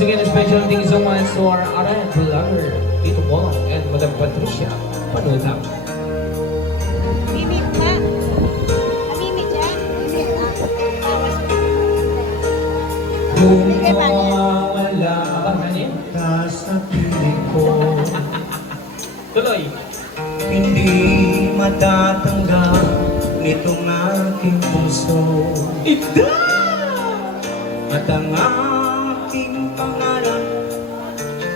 Once again, a special thank you so much to our Aran vlogger, Tito Bolong and Madam Patricia Panutang. Mimit pa. Mimit yan. Mimit na. Kung mawawala ka sa piling ko, tuloy. Hindi matatanggap nitong aking puso. Ida! At ang aking pangarap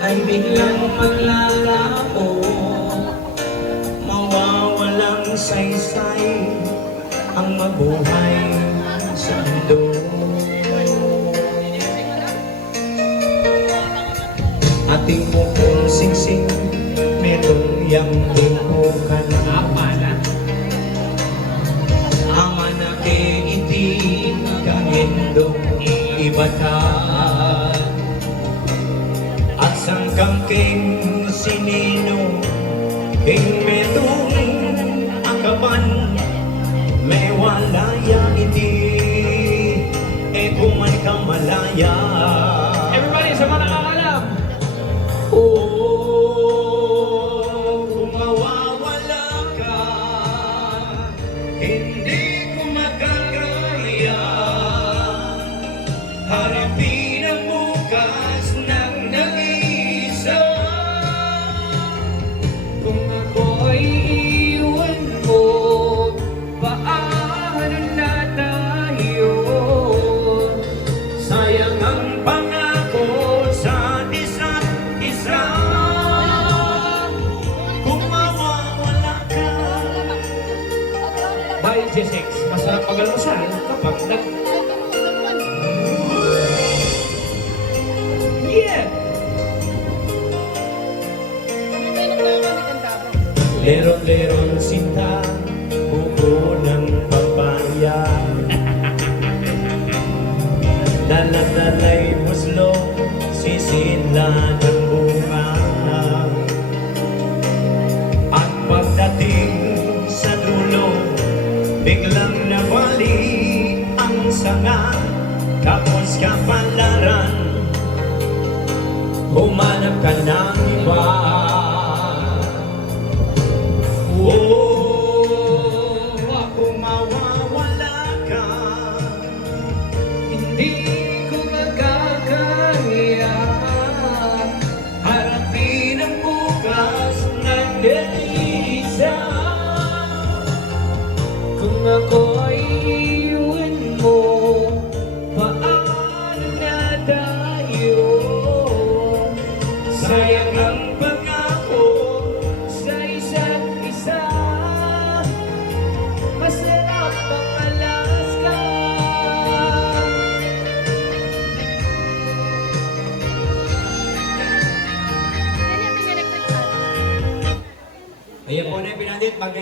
ay biglang maglalaho, mawawalang saysay ang mabuhay sa mundo. Ating mukong singsing, merong yambing po ka na. Ama na. Ama na iti kangindong ibatan. At sangkang king sinino, king metong akaban, may walaya iti, e kuman ka malaya. Everybody, sa mga nakakalam. Kung mawawala ka, hindi ko makakaya harapin ang bukas ng nag-iisa. Kung ako'y iwan mo, paano na tayo? Sayang ang pangako sa isa't isa. Kung mawawala ka, By J6, masarap pag-almusal kapag Yeah! leron-leron sinta, buko ng papaya. Daladalay muslo, sisila ng bunga. At pagdating sa dulo, biglang nawali ang sanga. Tapos kapalaran, humanap ka ng iba. Kung mawawala ka, Hindi ko magkakaya harapin ang bukas ng nag-iisa. kung ako'y iwan mo, paano na tayo? Sayang ang pangako Sa isa't isa, masarap ang Alaska. Ayan po na yung pinandit.